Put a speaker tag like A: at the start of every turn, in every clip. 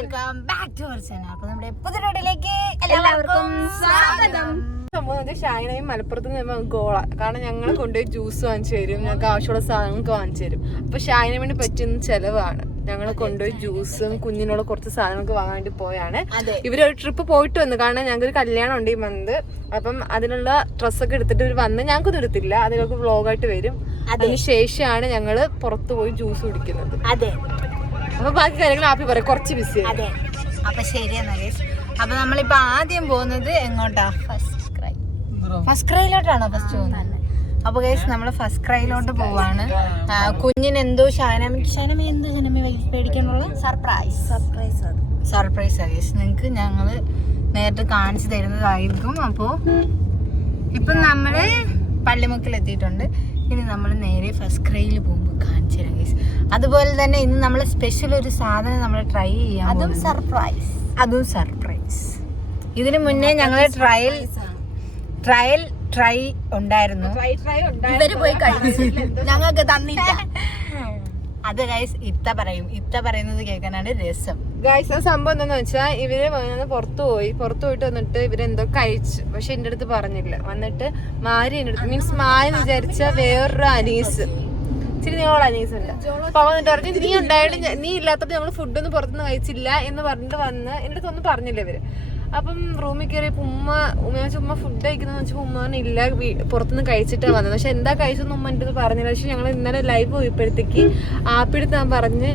A: Welcome back to our channel അപ്പോൾ നമ്മുടെ പുതിയയിലേക്ക് എല്ലാവർക്കും സ്വാഗതം.
B: സംഭവം ഷായനയും മലപ്പുറത്ത് നിന്ന് ഗോള. കാരണം ഞങ്ങൾ കൊണ്ടുപോയി ജ്യൂസ് വാങ്ങിച്ചു തരും ഞങ്ങൾക്ക് ആവശ്യമുള്ള സാധനങ്ങൾക്ക് വാങ്ങിച്ചു തരും. അപ്പൊ ഷായന വേണ്ടി പറ്റുന്ന ചെലവാണ്. ഞങ്ങൾ കൊണ്ടുപോയി ജ്യൂസും കുഞ്ഞിനോട് കുറച്ച് സാധനങ്ങൾക്ക് വാങ്ങാൻ വേണ്ടി പോയാണ്.
A: ഇവരൊരു
B: ഇവർ ഒരു ട്രിപ്പ് പോയിട്ട് വന്നു. കാരണം ഞങ്ങൾക്ക് ഒരു കല്യാണം ഉണ്ട് ഈ മന്ത് അപ്പം അതിനുള്ള ഡ്രസ്സൊക്കെ എടുത്തിട്ട് ഇവർ വന്ന് ഞങ്ങൾക്ക് എടുത്തില്ല. അതിലൊക്കെ വ്ളോഗായിട്ട് വരും. അതിന് ശേഷമാണ് ഞങ്ങൾ പുറത്തു പോയി ജ്യൂസ് കുടിക്കുന്നത്.
A: അതെ.
B: അപ്പൊ ബാക്കി കാര്യങ്ങൾ ആപ്പി പറയാം. കുറച്ച് ബിസി
A: അതെ. അപ്പൊ ശരിയെന്നാ അപ്പൊ നമ്മളിപ്പോ ആദ്യം പോകുന്നത് എങ്ങോട്ടാ? ഫസ്റ്റ് ക്രൈ ഫസ്റ്റ് ക്രൈയിലോട്ടാണോ ഫസ്റ്റ് പോകുന്നത്? അപ്പൊ ഗൈസ് നമ്മൾ ഫസ്റ്റ് ക്രൈയിലോട്ട് പോവാണ്. കുഞ്ഞിന് എന്തോ ഷാനമിക്ക് ഷാനമി എന്തോ ഷാനമി പേടിക്കാനുള്ള? സർപ്രൈസ് സർപ്രൈസ് സർപ്രൈസ് ഗൈസ് നിങ്ങൾക്ക് ഞങ്ങൾ നേരിട്ട് കാണിച്ചു തരുന്നതായിരിക്കും. അപ്പോ ഇപ്പം നമ്മൾ പള്ളിമുക്കിൽ എത്തിയിട്ടുണ്ട് ഇനി നമ്മൾ നേരെ ഫസ്റ്റ് ക്രൈയിൽ പോകുമ്പോൾ കാണിച്ചു അതുപോലെ തന്നെ ഇന്ന് നമ്മൾ സ്പെഷ്യൽ ഒരു സാധനം നമ്മൾ ട്രൈ ചെയ്യാം അതും സർപ്രൈസ് അതും സർപ്രൈസ് ഇതിനു മുന്നേ ഞങ്ങൾ ട്രയൽ ട്രയൽ ട്രൈ ഉണ്ടായിരുന്നു. ഇവർ പോയി ഞങ്ങൾക്ക് തന്നില്ല. അത് ഗൈസ് ഇത്ത പറയും. ഇത്ത പറയുന്നത് കേൾക്കാനാണ് രസം.
B: ഗൈസ് ആ സംഭവം എന്താന്ന് വെച്ചാൽ ഇവർ വന്ന് പുറത്തു പോയി. പുറത്തു പോയിട്ട് വന്നിട്ട് ഇവരെന്തോ കഴിച്ചു. പക്ഷെ എന്റെ അടുത്ത് പറഞ്ഞില്ല. വന്നിട്ട് മാരി എന്റെ അടുത്ത് മീൻസ് മാരി വിചാരിച്ച വേറൊരു അനീസ്. ഇച്ചിരി നീളമുള്ള അനീസുണ്ട് അപ്പൊ അവൻ എന്നിട്ട് പറഞ്ഞു നീ ഉണ്ടായിട്ട് ഞ- നീ ഇല്ലാത്തപ്പോ ഞങ്ങൾ ഫുഡൊന്നും പുറത്തുനിന്ന് കഴിച്ചില്ല എന്ന് പറഞ്ഞിട്ട് വന്ന് എന്റെ ഒന്നും പറഞ്ഞില്ല ഇവർ. അപ്പം റൂമിൽ കയറിയപ്പോൾ ഉമ്മ ഉമ്മ ഉമ്മ ഫുഡ് കഴിക്കുന്ന വെച്ചപ്പോ ഉമ്മ ഇല്ല പുറത്തുനിന്ന് കഴിച്ചിട്ടാ വന്നത്. പക്ഷെ എന്താ കഴിച്ചെന്ന് ഉമ്മ എന്റെ പറഞ്ഞില്ല. പക്ഷെ ഞങ്ങൾ ഇന്നലെ ലൈവ് പോയപ്പോഴത്തേക്ക് ആപ്പിടുത്ത് ഞാൻ പറഞ്ഞ്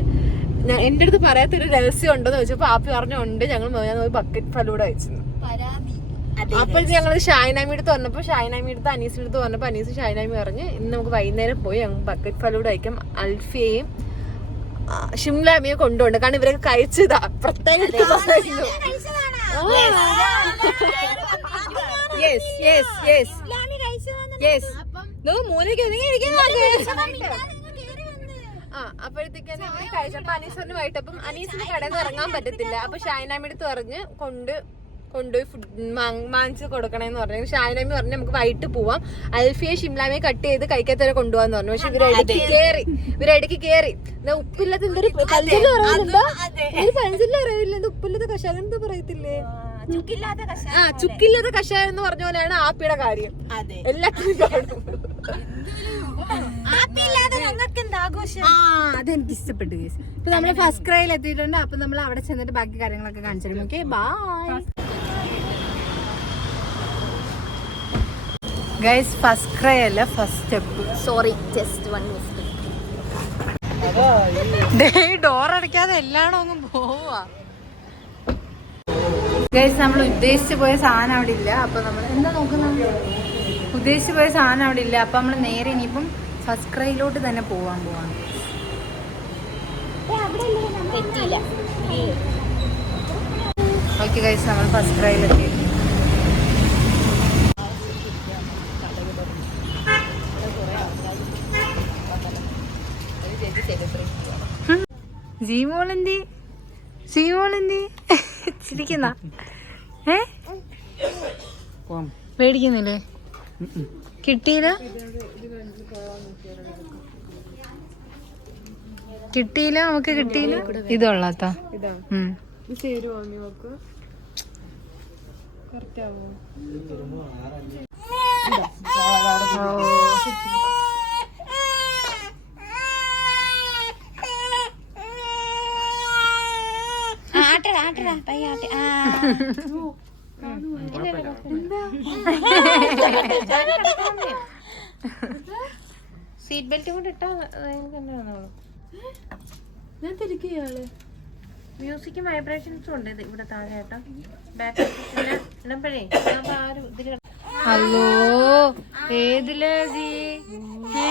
B: ഞാൻ എന്റെ അടുത്ത് പറയാത്തൊരു രഹസ്യം ഉണ്ടോ എന്ന് ചോദിച്ചപ്പോൾ ആപ്പി പറഞ്ഞു ഉണ്ട് ഞങ്ങൾ ഞാൻ ഒരു ബക്കറ്റ് ഫലൂടെ അയച്ചു അപ്പോൾ ഞങ്ങൾ ഷായനാമി എടുത്ത് വന്നപ്പോൾ ഷായനാമി എടുത്ത് അനീസിന്റെ അടുത്ത് വന്നപ്പോൾ അനീസ് ഷായനാമി പറഞ്ഞ് ഇന്ന് നമുക്ക് വൈകുന്നേരം പോയി ഞങ്ങൾ ബക്കറ്റ് ഫലൂടെ അയക്കും അൽഫിയെയും ഷിംലാമിയെ കൊണ്ടുപോകണം. കാരണം ഇവരൊക്കെ കഴിച്ചതാ. പ്രത്യേകിച്ച്. യെസ് യെസ് യെസ് യെസ് മൂലയ്ക്ക് ഒതുങ്ങി ഇരിക്കുന്നു ആ അപ്പോഴത്തേക്കാണ് കഴിച്ചപ്പോ അനീസിന് വൈകിട്ടപ്പം അനീസിന് കടയിൽ നിന്ന് ഇറങ്ങാൻ പറ്റത്തില്ല. അപ്പൊ ഷായനാമി എടുത്ത് പറഞ്ഞ് കൊണ്ട് കൊണ്ടുപോയി ഫുഡ് വാങ്ങിച്ച് കൊടുക്കണേന്ന് പറഞ്ഞു. ഷായനാമി പറഞ്ഞു നമുക്ക് വൈകിട്ട് പോവാം. അൽഫിയെ ഷിംലാമയെ കട്ട് ചെയ്ത് കഴിക്കാത്തവരെ കൊണ്ടുപോകാന്ന് പറഞ്ഞു. പക്ഷെ ഇവരടിക്ക് കേറി. ഇവരടിക്ക് കേറി. എന്നാ ഉപ്പില്ലാത്ത എന്തൊരു പഞ്ചല്ല പറയുന്നുണ്ടോ ഒരു പഞ്ചല്ല അറിയില്ല എന്താ ഉപ്പില്ലാത്ത കഷായം എന്താ പറയത്തില്ലേ? ആ ചുക്കില്ലാത്ത കഷായം എന്ന് പറഞ്ഞ പോലെയാണ് ആപ്പിയുടെ കാര്യം.
A: അതെ.
B: എല്ലാത്തിനും കാണും.
A: അതെനിക്ക് ഇഷ്ടപ്പെട്ടു കേസ് ഇപ്പൊ നമ്മൾ ഫസ്റ്റ് ക്രൈയിൽ എത്തിയിട്ടുണ്ട് അപ്പൊ നമ്മൾ അവിടെ ചെന്നിട്ട് ബാക്കി കാര്യങ്ങളൊക്കെ കാണിച്ചിരുന്നു okay. Bye guys FirstCry അല്ല first step
C: sorry just one mistake
A: door അടയ്ക്കാതെ എല്ലാണോ അങ്ങ് പോവാ? ഗൈസ് നമ്മൾ ഉദ്ദേശിച്ച് പോയ സാധനം അവിടെ ഇല്ല. അപ്പൊ നമ്മൾ എന്താ നോക്കുന്നത്? ഉദ്ദേശിച്ച് പോയ സാധനം അവിടെ ഇല്ല. അപ്പൊ നമ്മൾ നേരെ ഇനിയിപ്പം ഫസ്റ്റ് ക്രൈയിലോട്ട് തന്നെ പോവാൻ പോവാണ്. ഓക്കെ ഗൈസ് നമ്മൾ ഫസ്റ്റ് ക്രൈയിലെത്തി ജീമോളെന്തി ജീമോളെന്തി ചിരിക്കുന്ന ഏ പേടിക്കുന്നില്ലേ കിട്ടിയില്ല കിട്ടിയില്ല നമുക്ക് കിട്ടിയില്ല ഇതുള്ളാത്ത
B: ഇതാ നിങ്ങൾക്ക് കറക്റ്റ് ആവോ സീറ്റ് ബെൽറ്റ് കൂടെ ഇട്ടാ ഞാൻ തിരിക്കുകയാണ് മ്യൂസിക്കും വൈബ്രേഷൻസും ഉണ്ട് ഇത് ഇവിടെ താഴെ കേട്ടോ ബാക്ക് ഇടുമ്പോഴേ ആരും ഇതിൽ
A: ഹലോ ഏതിലാ ജി? ഏ?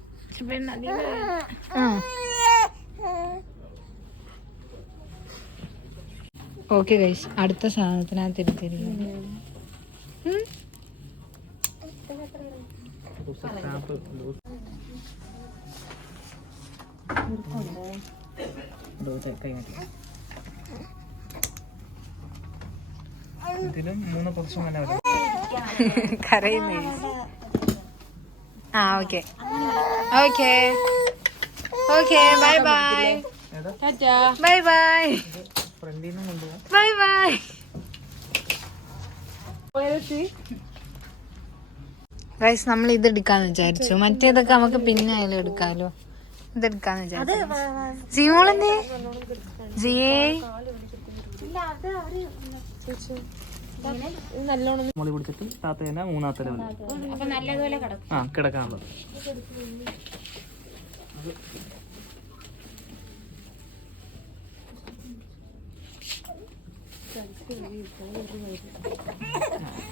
A: ഓക്കെ ഗൈസ് അടുത്ത സാധനത്തിനകത്ത് എടുത്തിരിക്കുന്നു.
D: ഇതിലും മൂന്ന് പൊസിഷൻ
A: കരയുന്നു. ആ okay. Okay. Okay bye bye. Bye bye. Bye bye. Guys നമ്മൾ ഇത് എടുക്കാന്ന് വിചാരിച്ചു. മറ്റേതൊക്കെ നമുക്ക് പിന്നെ അതിൽ എടുക്കാലോ. ഇത് എടുക്കാന്ന് വിചാരിച്ചു. ജിയോളെന്തേ ജിയേ
D: മുളി പിടിച്ചിട്ട് താത്ത തന്നെ മൂന്നാമത്തെ ലെവൽ
C: അപ്പൊ നല്ലതുപോലെ കിടക്കും.
D: ആ കിടക്കാനുള്ളത്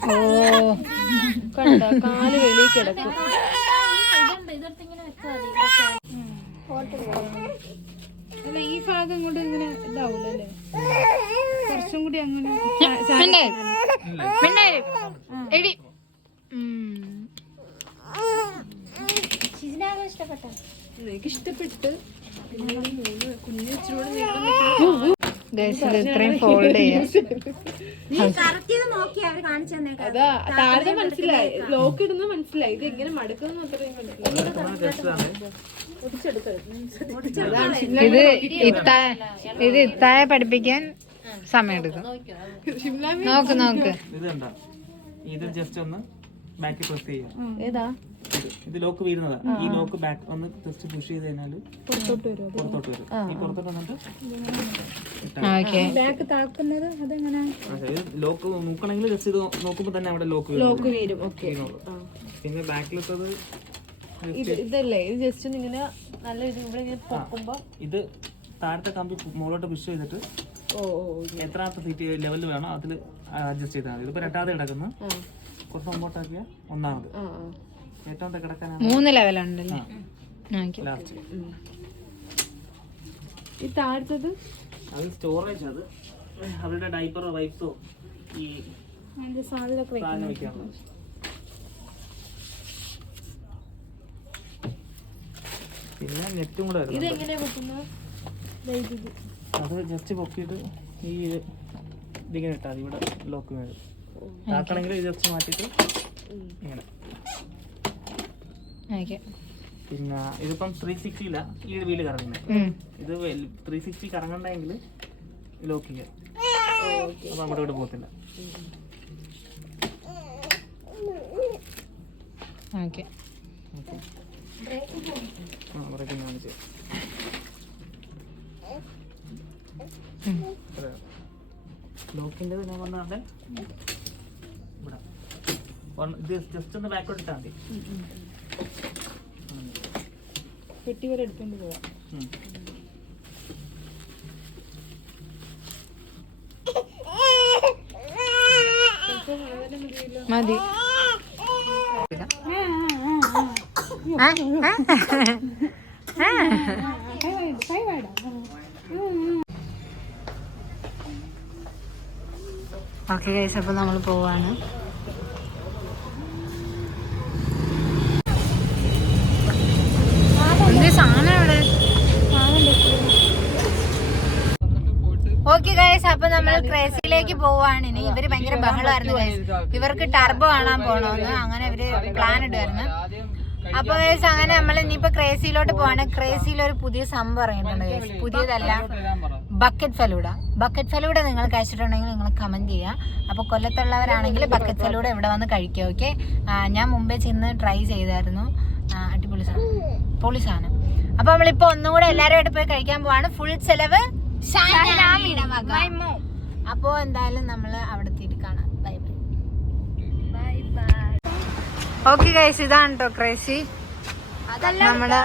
A: ഓ.
B: കണ്ട? കാൽ കിടക്കും. അല്ല ഈ ഭാഗം കൊണ്ട് ഇങ്ങനെ ഇതാവൂലല്ലേ? കുറച്ചും കൂടി അങ്ങനെ
A: എടി.
C: ഇഷ്ടപ്പെട്ടോ
A: ഇത്രയും ഫോൾഡ് ചെയ്യാം.
B: അതാ താഴെ മനസ്സിലായി. ലോക്ക് ഇടുന്ന മനസ്സിലായി. ഇത് എങ്ങനെ മടുക്കുന്നു
A: ഇത് ഇത്തായ ഇത് ഇത്തായ പഠിപ്പിക്കാൻ സമയമെടുക്കും. നോക്ക് നോക്ക്
D: ഇത് ഇത് ജസ്റ്റ് ഒന്ന് ബാക്കി പ്രസ് ചെയ്യാം
B: ഏതാ?
D: ഇത് ലോക്ക് വീഴുന്നതാ. ഈ ലോക്ക് ബാക്ക് ഒന്ന് ജസ്റ്റ് പുഷ് ചെയ്ത് കഴിഞ്ഞാൽ
B: പുറത്തോട്ട് വരും
D: ഈ പുറത്തോട്ട് വന്നിട്ട്
B: ബാക്ക് താക്കുന്നത് അതെങ്ങനെ?
D: ആ, ഇത് ലോക്ക് നോക്കണമെങ്കിൽ ജസ്റ്റ് ഇത് നോക്കുമ്പോൾ തന്നെ അവിടെ ലോക്ക് വീഴും.
B: ലോക്ക് വീഴും ഓക്കെ
D: പിന്നെ ബാക്കിലത്തത്
B: ഇത് ഇതല്ലേ ഇത് ജസ്റ്റ് ഇങ്ങനെ നല്ല ഇത് ഇവിടെ ഇങ്ങനെ പൊക്കുമ്പോൾ
D: ഇത് താഴത്തെ കമ്പി മുകളിലോട്ട് പുഷ് ചെയ്തിട്ട്. എത്രാമത്തെ സീറ്റ് ലെവലിൽ വേണോ? അതിൽ അഡ്ജസ്റ്റ് ചെയ്താൽ മതി. ഇതിപ്പോൾ രണ്ടാമത് കിടക്കുന്നു. കുറച്ച് മുമ്പോട്ടാക്കിയ ഒന്നാമത്. ഏറ്റവും
A: മൂന്ന് ലെവലുണ്ടല്ലേ ഓക്കെ.
D: ലാസ്റ്റ്
B: ഈ താഴത്തത്?
D: അത് സ്റ്റോറേജ് അത്. അവരുടെ ഡൈപ്പറോ വൈപ്സോ ഈ പിന്നെ നെറ്റും കൂടെ
B: ഇത്
D: വരുന്നുണ്ട്
B: എങ്ങനെയാ പൊക്കുന്നത്
D: അത് ജസ്റ്റ് പൊക്കിയിട്ട് ഈ ഇതിങ്ങനെ ഇട്ടാൽ മതി ഇവിടെ ലോക്ക് വരും ആക്കണമെങ്കിൽ ഇത് ജസ്റ്റ് മാറ്റിയിട്ട് ഇങ്ങനെ. പിന്നെ ഇതിപ്പം ത്രീ സിക്സ്റ്റിയില്ല ഈ വീൽ കറങ്ങുന്നത് ഇത് ത്രീ സിക്സ്റ്റി കറങ്ങണ്ടെങ്കിൽ ലോക്ക് ചെയ്യാം അപ്പോൾ നമ്മുടെ ഇവിടെ പോകത്തില്ല.
A: Okay
D: okay. ആ ബ്രേക്കിംഗ് കാണിച്ചു ലോക്കിന്റെ ഞാൻ വന്നാണ്ട് ഇവിടെ. ഇത് ജസ്റ്റ് ഒന്ന് ബാക്ക് ഇട്ടാൽ മതി.
B: പെട്ടി വരെ എടുത്തുകൊണ്ട് പോവാം.
A: മതി. ഓക്കെ ഗൈസ് അപ്പോൾ നമ്മൾ പോവാണ്. ഓക്കെ ഗൈസ് അപ്പൊ നമ്മൾ ക്രേസിലേക്ക് പോവാണ്. ഇനി ഇവർ ഭയങ്കര ബഹളമായിരുന്നു ഗൈസ് ഇവർക്ക് ടർബോ കാണാൻ പോണോന്ന് അങ്ങനെ ഇവർ പ്ലാൻ ഇടുമായിരുന്നു അപ്പൊ ഗൈസ് അങ്ങനെ നമ്മൾ ഇനിയിപ്പോ ക്രേസിയിലോട്ട് പോവാണ്. ക്രേസിയിൽ ഒരു പുതിയ സംഭവം ഇറങ്ങിയിട്ടുണ്ട് ഗൈസ് പുതിയതല്ല ബക്കറ്റ് ഫലൂഡ ബക്കറ്റ് ഫലൂടെ നിങ്ങൾ കഴിച്ചിട്ടുണ്ടെങ്കിൽ നിങ്ങൾ കമന്റ് ചെയ്യുക. അപ്പോൾ കൊല്ലത്തുള്ളവരാണെങ്കിൽ ബക്കറ്റ് ഫലൂടെ ഇവിടെ വന്ന് കഴിക്കുക ഓക്കെ ഞാൻ മുമ്പേ ചെന്ന് ട്രൈ ചെയ്തായിരുന്നു. അടിപൊളി സാധനം. പൊളി സാധനം. അപ്പോൾ നമ്മളിപ്പോൾ ഒന്നും കൂടെ എല്ലാവരുമായിട്ട് പോയി കഴിക്കാൻ പോവാണ്. ഫുൾ ചെലവ് അപ്പോൾ എന്തായാലും നമ്മൾ അവിടെ എത്തിയിട്ട് കാണാം. ബൈ ബൈ ഓക്കെ ഗൈസ് ഇതാണ് കേട്ടോ ക്രേസി നമ്മുടെ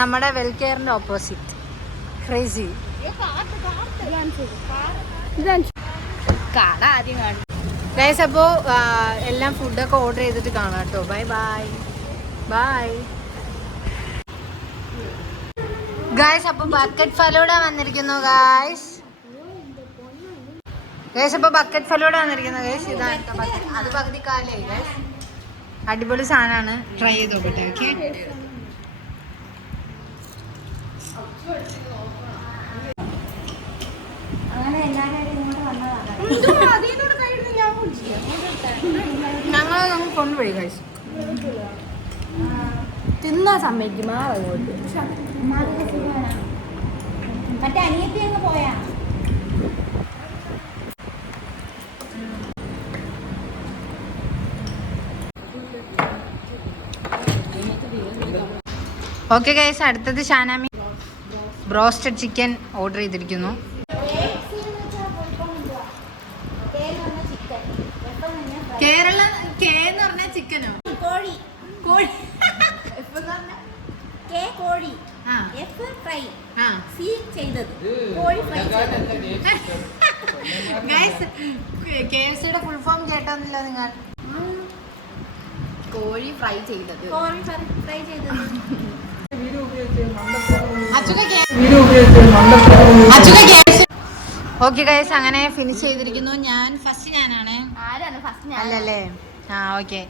A: നമ്മുടെ വെൽകെയറിന്റെ ഓപ്പോസിറ്റ് ക്രേസി ഗൈസ് അപ്പോ ആ, എല്ലാം ഫുഡൊക്കെ ഓർഡർ ചെയ്തിട്ട് കാണാം കേട്ടോ. ബൈ ബൈ ബൈ ഗായ്സ് അപ്പൊ ബക്കറ്റ് ഫലോഡ വന്നിരിക്കുന്നു ഗായ്സ് ഗൈസ് അപ്പൊ ബക്കറ്റ് ഫലോഡ വന്നിരിക്കുന്നു ഗൈസ് ഇതാണ്. അത് പകുതി കാലായി ഗൈസ് അടിപൊളി സാധനമാണ് ട്രൈ ചെയ്ത് നോക്കട്ടെ ഓക്കെ ഞങ്ങൾ കൊണ്ടുപോയി കഴിച്ചു
C: തിന്നാ സമ്മതിക്കും മറ്റേ അനിയത്തി അങ്ങ് പോയാ?
A: ഓക്കെ ഗൈസ് അടുത്തത് ഷാനാമി. ബ്രോസ്റ്റഡ് ചിക്കൻ ഓർഡർ ചെയ്തിരിക്കുന്നു കേരള കെ എന്ന് പറഞ്ഞ ചിക്കനോ
C: കോഴി
A: കോഴി.
C: കെ കോഴി.
A: ആ.
C: എഫ് ഫ്രൈ സി ചെയ്തത്. കോഴി ഫ്രൈ ചെയ്തത്.
A: ഗൈസ് കെ എഫ് സിയുടെ ഫുൾ ഫോം കേട്ടോന്നില്ല നിങ്ങൾ.
C: കോഴി ഫ്രൈ ചെയ്തത്. കോഴി ഫ്രൈ ചെയ്തത്.
A: ഓക്കെ ഗൈസ് അങ്ങനെ ഫിനിഷ് ചെയ്തിരിക്കുന്നു. ഞാൻ ഫസ്റ്റ് ഞാനാണ്.
C: ആരാണ് ഫസ്റ്റ് ഞാൻ
A: അല്ലല്ലേ? ആ ഓക്കെ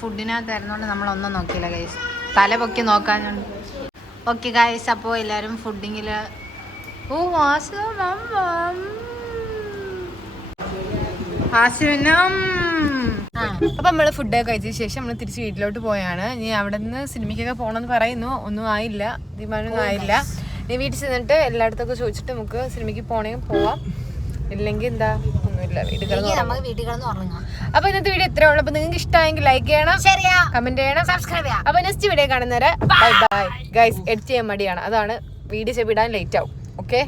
A: ഫുഡിനകത്ത് നമ്മളൊന്നും നമ്മൾ ഒന്നും നോക്കിയില്ല ഗൈസ് തല പൊക്കി നോക്കാനുണ്ട് ഓക്കെ ഗൈസ് അപ്പോൾ എല്ലാവരും ഫുഡിങ്ങിൽ ഓ
B: അപ്പൊ നമ്മൾ ഫുഡൊക്കെ കഴിച്ച ശേഷം നമ്മൾ തിരിച്ച് വീട്ടിലോട്ട് പോയാണ്. ഇനി അവിടെ നിന്ന് സിനിമയ്ക്കൊക്കെ പോകണമെന്ന് പറയുന്നു. ഒന്നും ആയില്ല. തീരുമാനമൊന്നും ആയില്ല. ഇനി വീട്ടിൽ ചെന്നിട്ട് എല്ലായിടത്തൊക്കെ ചോദിച്ചിട്ട് നമുക്ക് സിനിമയ്ക്ക് പോണെങ്കിൽ പോവാം. ഇല്ലെങ്കിൽ എന്താ? ഒന്നുമില്ല. വീട്ടിൽ കിടന്ന് ഉറങ്ങാം.
A: നമുക്ക് വീട്ടിൽ കിടന്ന് ഉറങ്ങാം.
B: അപ്പൊ ഇന്നത്തെ വീഡിയോ ഇത്രേ ഉള്ളൂ. അപ്പൊ നിങ്ങൾക്ക് ഇഷ്ടമായെങ്കിൽ ലൈക്ക് ചെയ്യണം കമന്റ് ചെയ്യണം
A: സബ്സ്ക്രൈബ് ചെയ്യാം
B: അപ്പൊ നെക്സ്റ്റ് വീഡിയോ കാണുന്നവരെ ബൈ ബൈ ഗൈസ് എഡിറ്റ് ചെയ്യാൻ മടിയാണ്. അതാണ് വീഡിയോ വിടാൻ ലേറ്റ് ആവും. ഓക്കെ